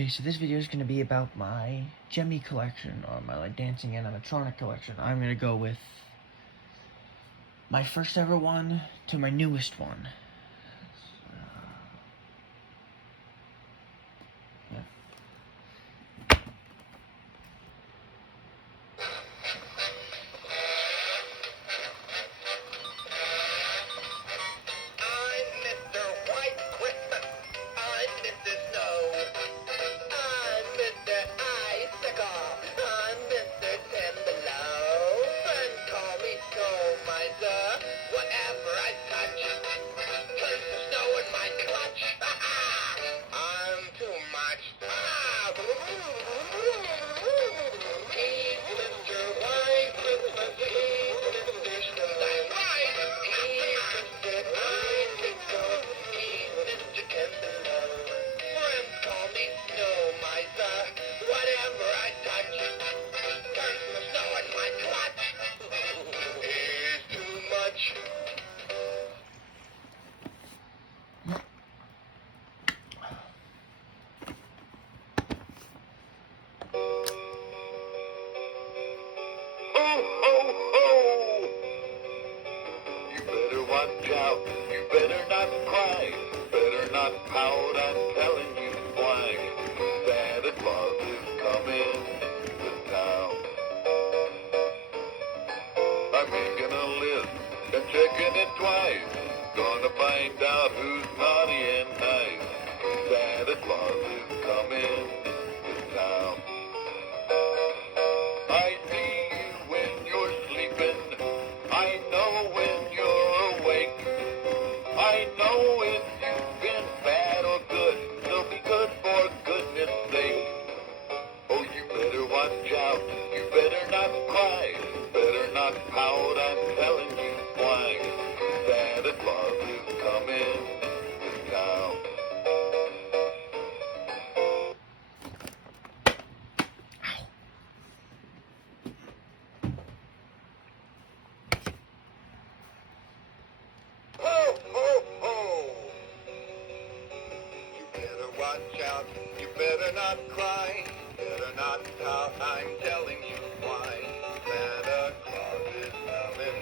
Okay, so this video is going to be about my Gemmy collection, or my dancing animatronic collection. I'm going to go with my first ever one to my newest one. Yeah. Watch out, you better not cry, better not pout, I'm telling you why. Santa Claus is coming to town. I'm making a list and checking it twice, gonna find out who's naughty and nice. Santa Claus is coming to town. I see you when you're sleeping, I know when you're awake. I know if you've been bad or good, so be good for goodness sake. Oh, you better watch out, you better not cry, better not pout, I'm telling you why. Santa Claus is coming to town. Watch out, you better not cry, better not pout, I'm telling you why. Santa Claus is coming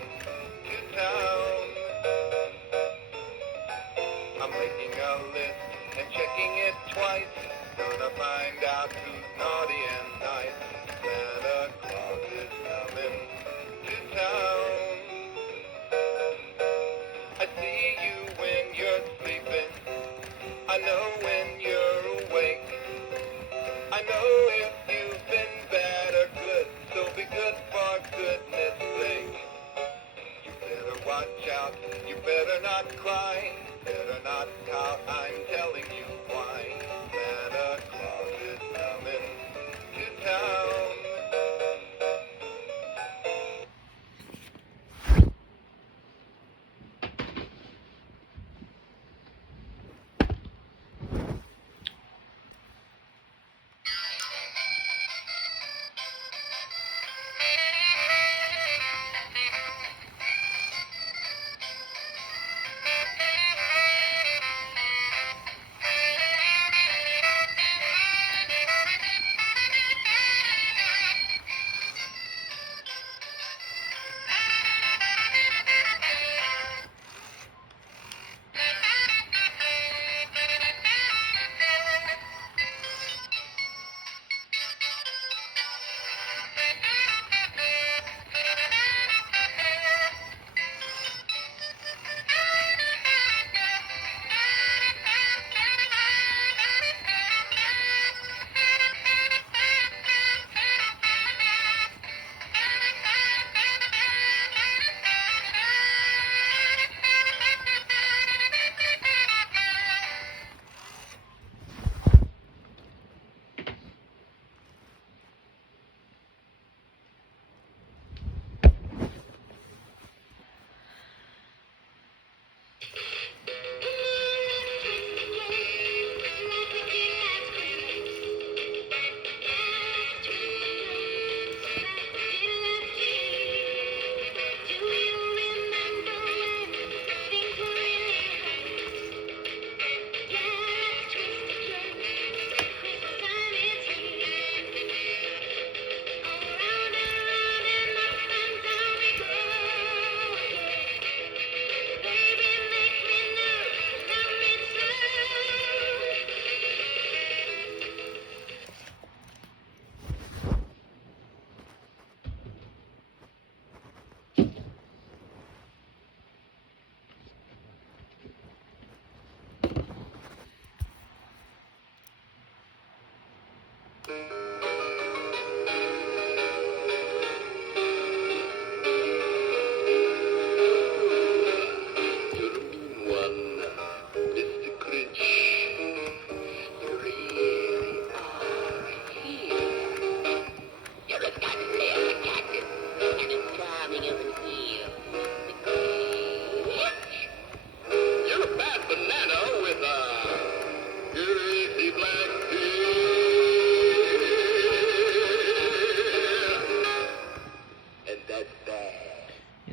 to town. I'm making a list and checking it twice, gonna find out who's naughty and nice. Santa Claus is coming to town. I see you when you're sleeping, I know when you're awake. I know if you've been bad or good, so be good for goodness sake. You better watch out, you better not cry, better not pout, I'm telling you why. Santa Claus is coming to town.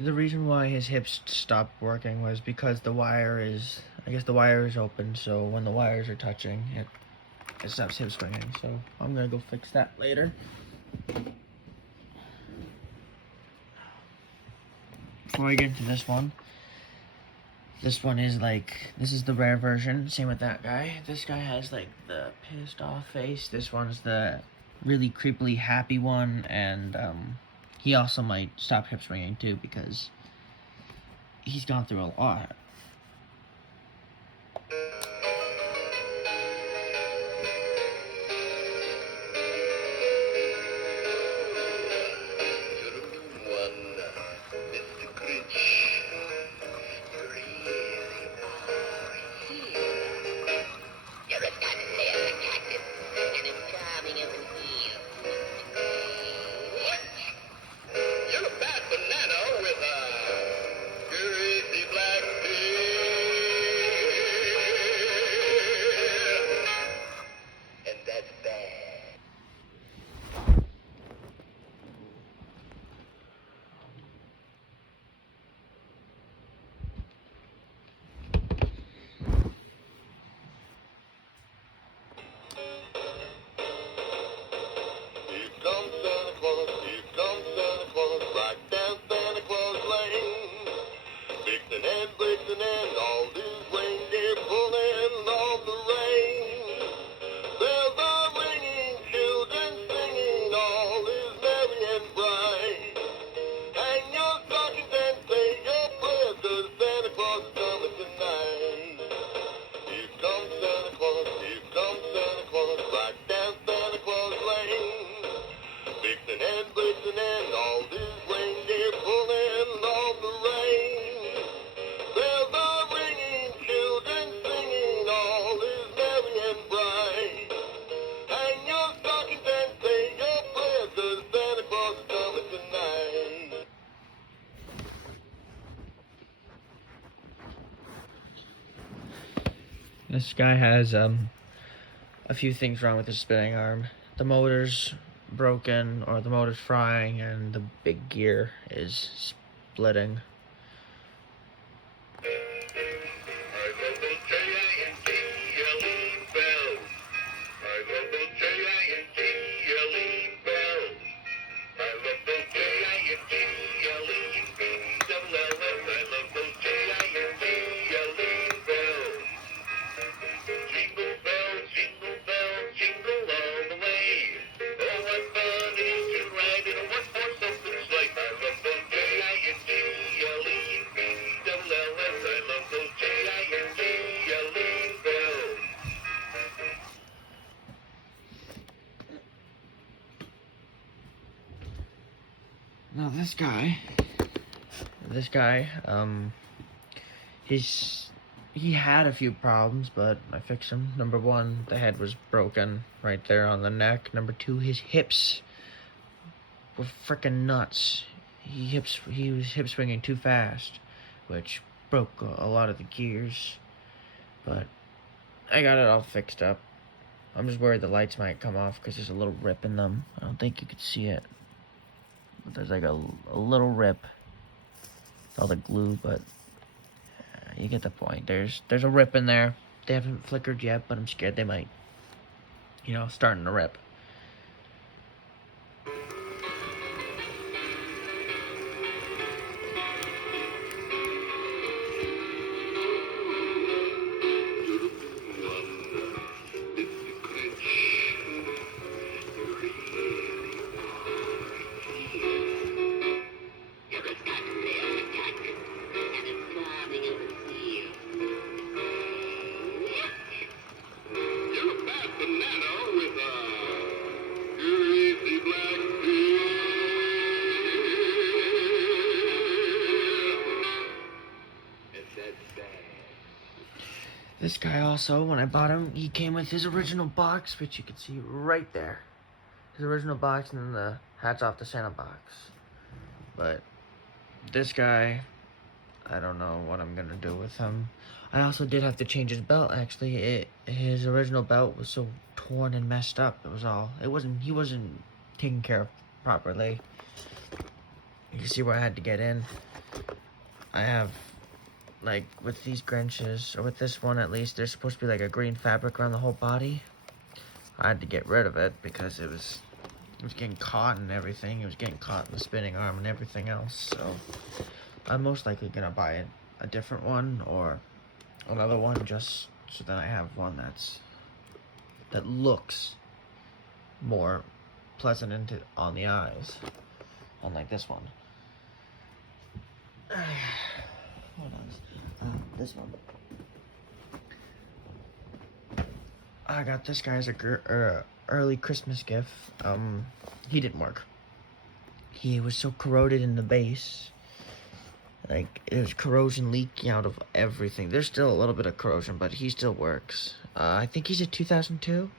the reason why his hips stopped working was because the wire is, I guess the wire is open, so when the wires are touching, it stops hip swinging. So I'm gonna go fix that later. Before I get into this one is like, this is the rare version. Same with that guy. This guy has like the pissed off face. This one's the really creepily happy one, and he also might stop hip swinging too because he's gone through a lot. This guy has a few things wrong with his spinning arm. The motor's broken, or the motor's frying, and the big gear is splitting. Now this guy, he had a few problems, but I fixed him. Number one, the head was broken right there on the neck. Number two, his hips were freaking nuts. He was hip swinging too fast, which broke a lot of the gears. But I got it all fixed up. I'm just worried the lights might come off because there's a little rip in them. I don't think you could see it. But there's like a little rip. It's all the glue, but you get the point. There's a rip in there. They haven't flickered yet, but I'm scared they might, starting to rip. This guy also, when I bought him, he came with his original box, which you can see right there. His original box, and then the hats off the Santa box. But this guy, I don't know what I'm gonna do with him. I also did have to change his belt, actually. His original belt was so torn and messed up. He wasn't taken care of properly. You can see where I had to get in. I have, like, with these Grinches, or with this one at least, there's supposed to be like a green fabric around the whole body. I had to get rid of it because it was getting caught and everything. It was getting caught in the spinning arm and everything else. So I'm most likely gonna buy a different one or another one, just so that I have one that looks more pleasant on the eyes, unlike this one. Hold on, this one. I got this guy as a early Christmas gift. He didn't work. He was so corroded in the base. Like, there's corrosion leaking out of everything. There's still a little bit of corrosion, but he still works. I think he's a 2002.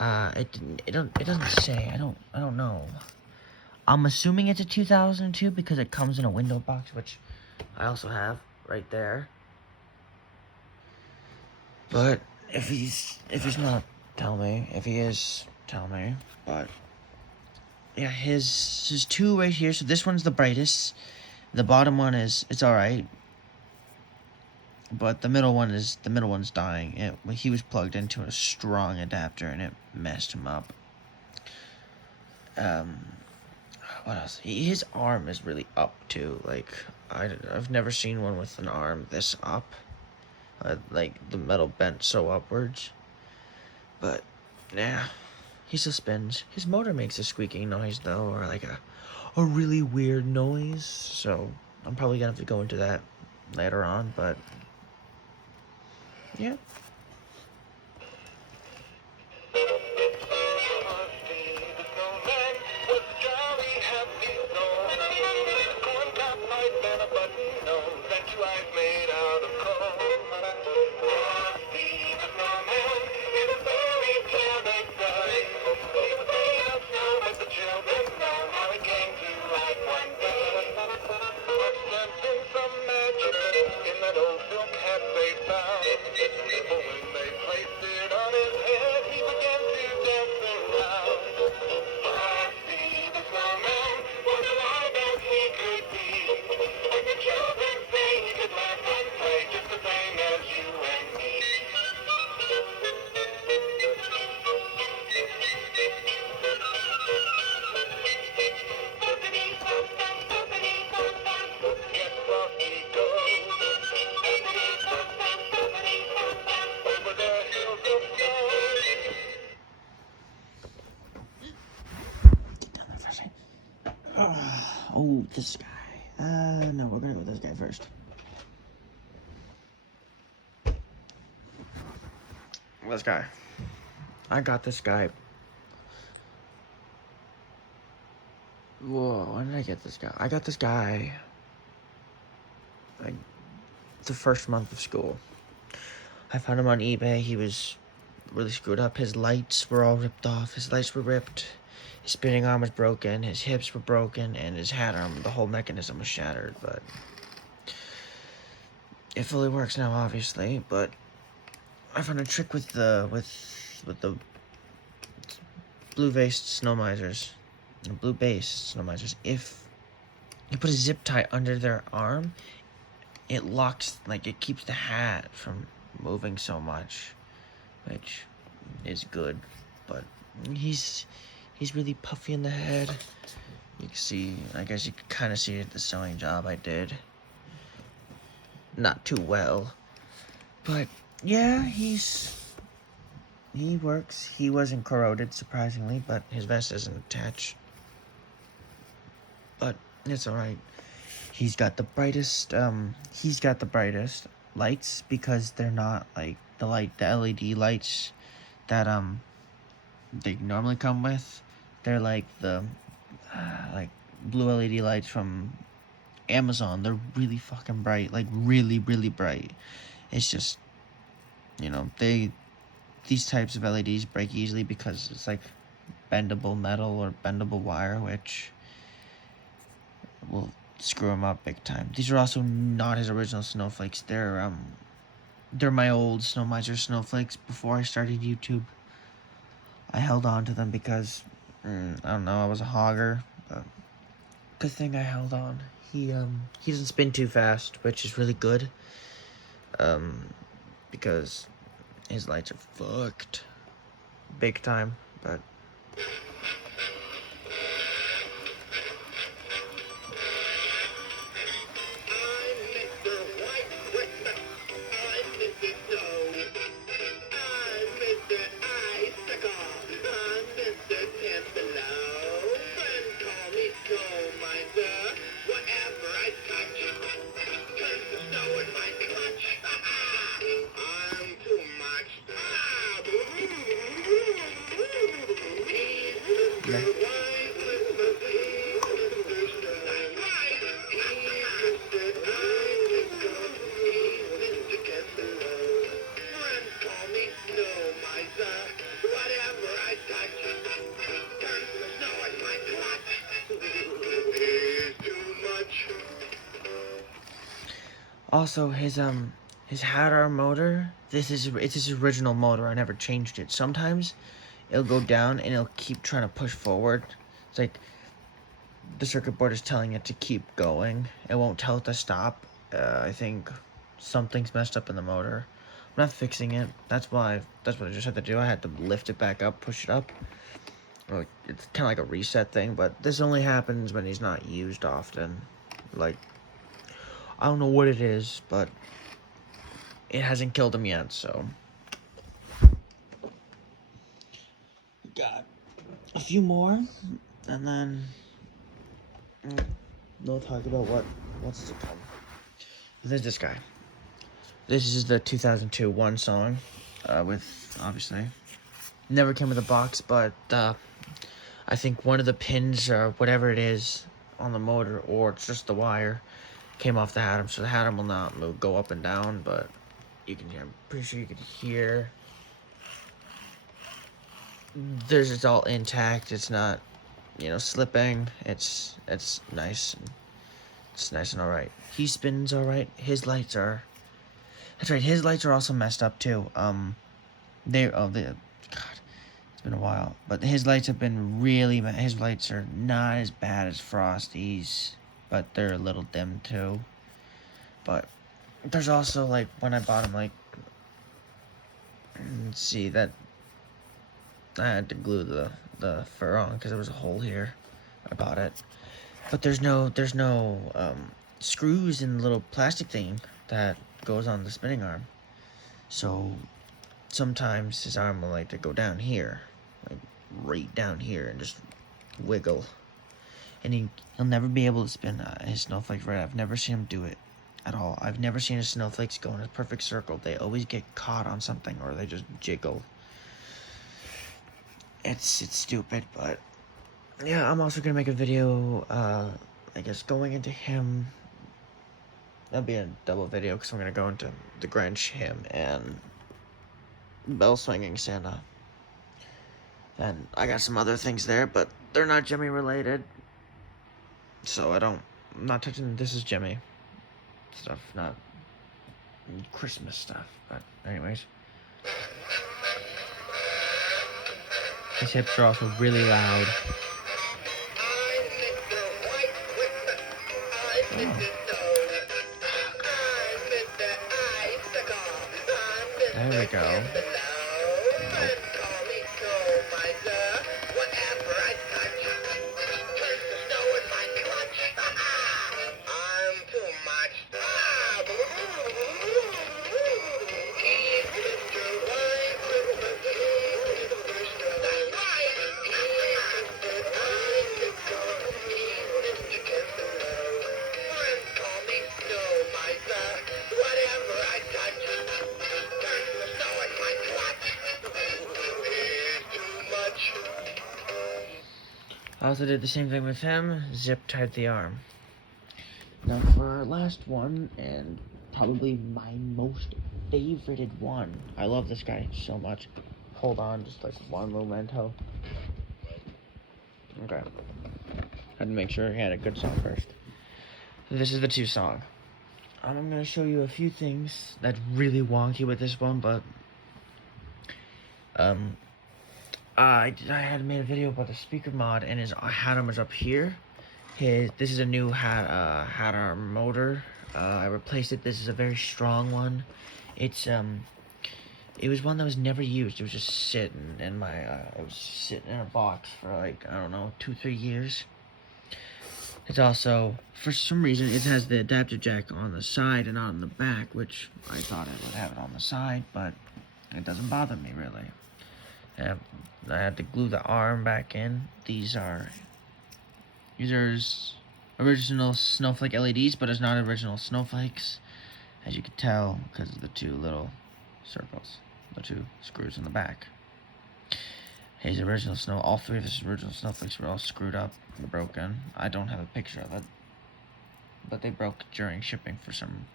It doesn't say. I don't know. I'm assuming it's a 2002 because it comes in a window box, which I also have right there. But if he's not, tell me. If he is, tell me. But yeah, his two right here. So this one's the brightest. The bottom one it's all right. But the middle one's dying. He was plugged into a strong adapter and it messed him up. What else? His arm is really up too. Like, I've never seen one with an arm this up. Like the metal bent so upwards. But yeah, he still spins. His motor makes a squeaking noise though, or like a really weird noise. So I'm probably gonna have to go into that later on. But yeah. Oh, this guy. No, we're gonna go with this guy first. This guy. I got this guy. Whoa, when did I get this guy? I got this guy like the first month of school. I found him on eBay. He was really screwed up. His lights were all ripped off. His lights were ripped. His spinning arm was broken. His hips were broken, and his hat arm, the whole mechanism was shattered. But it fully works now, obviously. But I found a trick with the blue-based snow misers, blue-based snow misers. If you put a zip tie under their arm, it locks, like, it keeps the hat from moving so much, which is good. But he's really puffy in the head. You can see, I guess you can kind of see it at the sewing job I did. Not too well, but yeah, he works. He wasn't corroded, surprisingly, but his vest isn't attached. But it's alright. He's got the brightest lights, because they're not like the LED lights that they normally come with. They're like the like blue LED lights from Amazon. They're really fucking bright, like really, really bright. It's just, you know, these types of LEDs break easily because it's like bendable metal or bendable wire, which will screw them up big time. These are also not his original snowflakes. They're my old Snow Miser snowflakes before I started YouTube. I held on to them because I don't know, I was a hogger. But Good thing I held on. He doesn't spin too fast, which is really good. Because his lights are fucked. Big time, but yeah. Also, his hat arm motor. It's his original motor. I never changed it. Sometimes it'll go down and it'll keep trying to push forward. It's like the circuit board is telling it to keep going. It won't tell it to stop. I think something's messed up in the motor. I'm not fixing it. That's what I just had to do. I had to lift it back up, push it up. Like, it's kind of like a reset thing, but this only happens when he's not used often. Like, I don't know what it is, but it hasn't killed him yet, so. Got a few more, and then we'll talk about what's to come. There's this guy. This is the 2002 One song, with, obviously, never came with a box, but I think one of the pins or whatever it is on the motor, or it's just the wire, came off the Hatem, so the Hatem will not go up and down, but you can hear, I'm pretty sure you can hear. It's all intact. It's not, slipping. It's nice. It's nice and all right. He spins all right. His lights are. That's right. His lights are also messed up too. God, it's been a while, but his lights have been really bad. His lights are not as bad as Frosty's, but they're a little dim too. But there's also, like, when I bought him, like, let's see, that I had to glue the fur on because there was a hole here. I bought it, but there's no screws in the little plastic thing that goes on the spinning arm. So sometimes his arm will like to go down here, like right down here, and just wiggle. And he'll never be able to spin his snowflakes right. I've never seen him do it at all. I've never seen his snowflakes go in a perfect circle. They always get caught on something, or they just jiggle. It's stupid, but yeah, I'm also gonna make a video, I guess going into him. That'll be a double video, because I'm gonna go into the Grinch, him, and Bell Swinging Santa. And I got some other things there, but they're not Gemmy related. So I'm not touching This Is Gemmy stuff, not Christmas stuff, but anyways. His hips are also really loud. Oh. There we go. Nope. I also did the same thing with him, zip tied the arm. Now for our last one, and probably my most favorited one. I love this guy so much. Hold on, just like one memento. Okay. Had to make sure he had a good song first. This is the 2 song. I'm gonna show you a few things that's really wonky with this one, but I had made a video about the speaker mod, and his Hatem was up here, This is a new hat arm motor. I replaced it. This is a very strong one. It was one that was never used. It was just sitting in my it was sitting in a box for like, I don't know, 2-3 years. It's also, for some reason, it has the adapter jack on the side and not on the back, which I thought it would have it on the side, but it doesn't bother me really. I had to glue the arm back in. These are original snowflake LEDs, but it's not original snowflakes, as you can tell because of the two little circles, the two screws in the back. His original all three of his original snowflakes were all screwed up and broken. I don't have a picture of it, but they broke during shipping for some,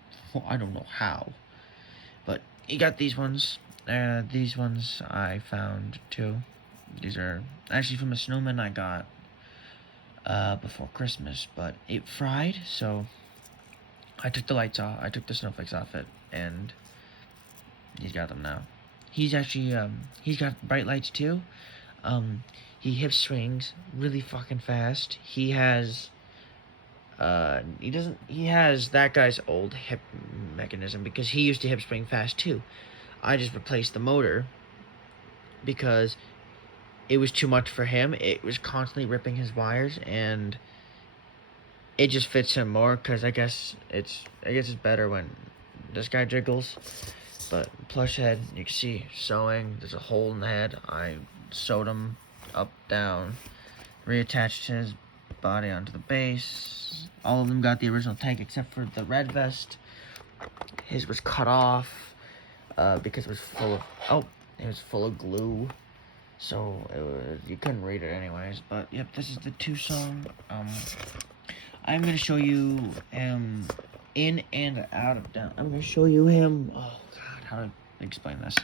I don't know how. But he got these ones. These ones I found too. These are actually from a snowman I got before Christmas, but it fried, so I took the lights off. I took the snowflakes off it, and he's got them now. He's actually he's got bright lights too. He hip swings really fucking fast. He has he has that guy's old hip mechanism because he used to hip swing fast too. I just replaced the motor because it was too much for him. It was constantly ripping his wires, and it just fits him more because I guess it's better when this guy jiggles. But plush head, you can see sewing. There's a hole in the head. I sewed him up, down, reattached his body onto the base. All of them got the original tank except for the red vest. His was cut off because it was full of glue, so you couldn't read it anyways. But yep, this is the Tucson. I'm gonna show you him in and out of down. I'm gonna show you him. Oh God, how to explain this?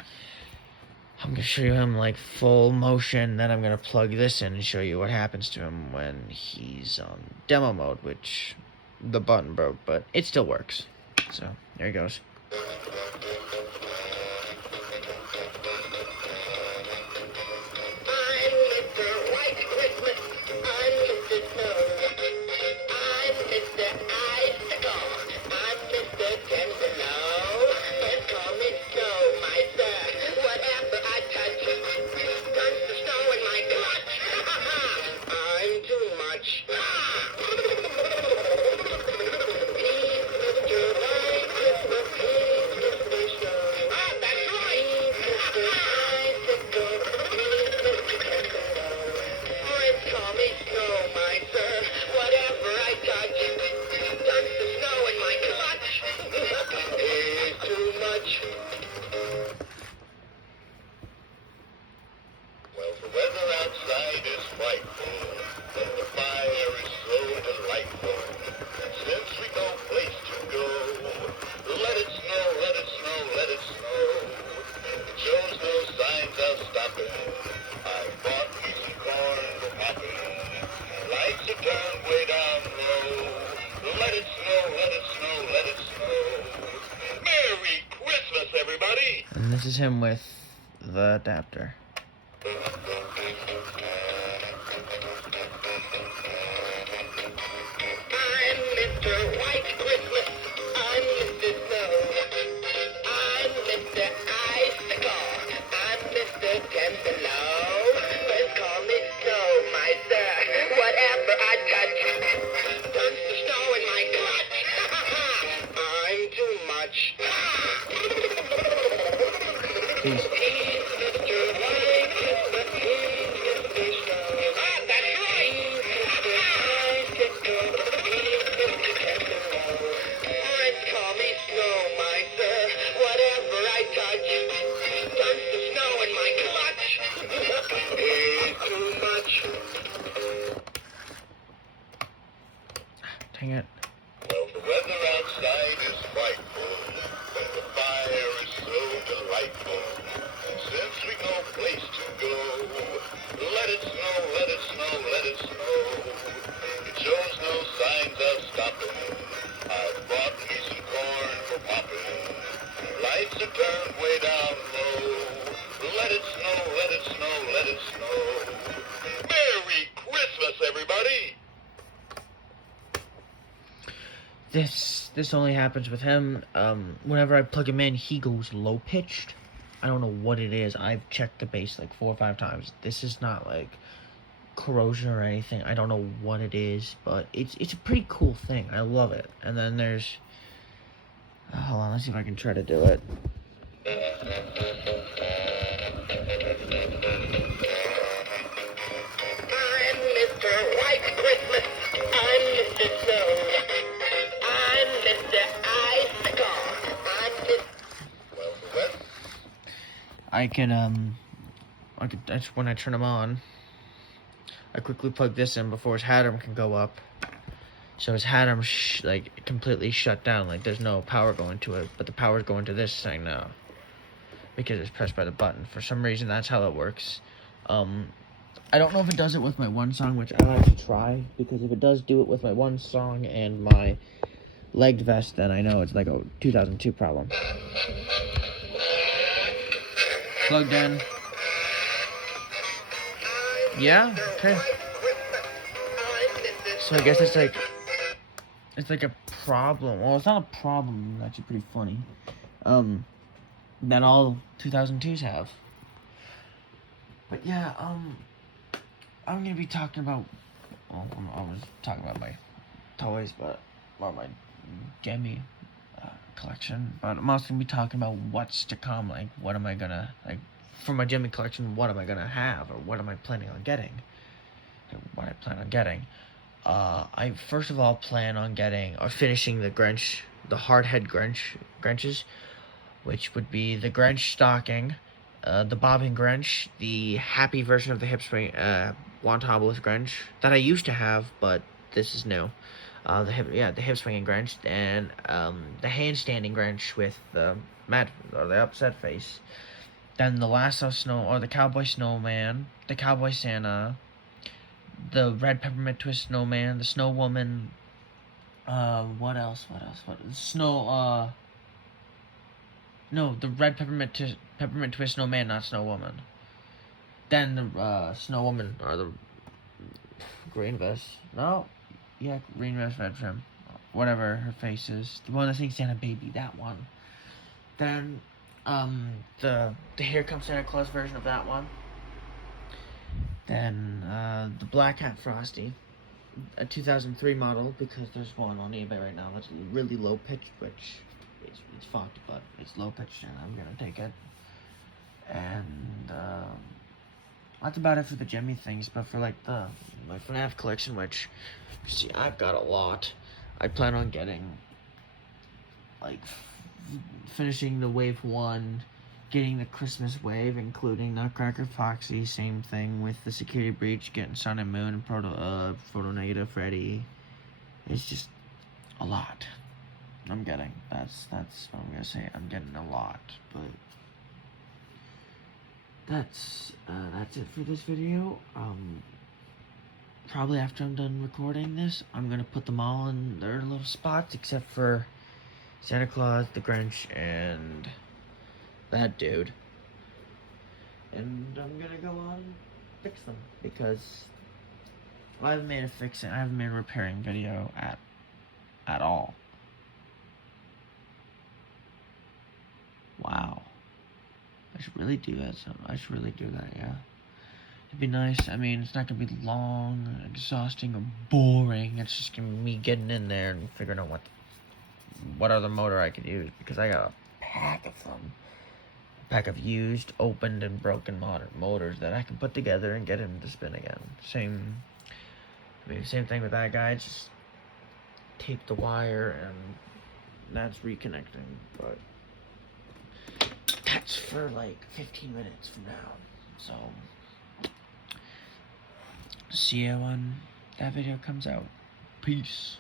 I'm gonna show you him like full motion. Then I'm gonna plug this in and show you what happens to him when he's on demo mode, which the button broke, but it still works. So there he goes. And this is him with the adapter. Peace. Dang it. Well, the weather outside is frightful, but the fire is so delightful. Since we've no place to go, let it snow, let it snow, let it snow. It shows no signs of stopping. I've bought me some corn for popping. Lights are turned way down low. Let it snow, let it snow, let it snow. Merry Christmas, everybody! this only happens with him. Whenever I plug him in, he goes low pitched. I don't know what it is. I've checked the bass like 4 or 5 times. This is not like corrosion or anything. I don't know what it is, but it's a pretty cool thing. I love it. And then there's hold on, let's see if I can try to do it. I'm Mr. White Christmas. I'm Mr. Snow. I'm Mr. Icicle. I'm Mr. Well, what? I can that's when I turn them on. I quickly plug this in before his hat arm can go up. So his hat arm like completely shut down, like there's no power going to it, but the power's going to this thing now because it's pressed by the button. For some reason, that's how it works. I don't know if it does it with my one song, which I like to try, because if it does do it with my one song and my legged vest, then I know it's like a 2002 problem. Plugged in. Yeah, okay. So I guess it's like a problem. Well, it's not a problem. It's actually pretty funny. That all 2002s have. But yeah, I'm gonna be talking about. Well, I was talking about my toys, but about my Gemmy collection. But I'm also gonna be talking about what's to come. Like, what am I gonna like for my Gemmy collection? What am I gonna have, or what am I planning on getting? What I plan on getting. I first of all plan on getting or finishing the Grinch, the hardhead Grinches, which would be the Grinch stocking, the bobbing Grinch, the happy version of the hip swing wonton Grinch that I used to have, but this is new. The hip swinging Grinch, and the handstanding Grinch with the mad or the upset face. Then the lasso snow or the cowboy snowman, the cowboy Santa, the red peppermint twist snowman, the snow woman. What else? Snow. No, the red peppermint twist snowman, not snow woman. Then the snow woman or the green vest. No, yeah, green vest, red trim, whatever her face is. The one that sings Santa Baby, that one. Then the Here Comes Santa Claus version of that one. Then the Black Hat Frosty, a 2003 model, because there's one on eBay right now that's really low pitched, which it's fucked, but it's low pitched and I'm gonna take it. And that's about it for the Gemmy things, but for like my FNAF collection, which see I've got a lot. I plan on getting like finishing the wave 1. Getting the Christmas wave, including Nutcracker Foxy, same thing with the Security Breach, getting Sun and Moon and Photo Negative Freddy. It's just a lot. I'm getting. That's what I'm gonna say. I'm getting a lot, but that's it for this video. Probably after I'm done recording this, I'm gonna put them all in their little spots, except for Santa Claus, the Grinch, and that dude. And I'm gonna go on and fix them, because I haven't made a repairing video at all. Wow. I should really do that. Yeah. It'd be nice. I mean, it's not gonna be long, exhausting, or boring. It's just gonna be me getting in there and figuring out what other motor I could use, because I got a pack of them. Pack of used, opened, and broken motors that I can put together and get him to spin again. Same thing with that guy. Just tape the wire, and that's reconnecting. But that's for like 15 minutes from now. So see you when that video comes out. Peace.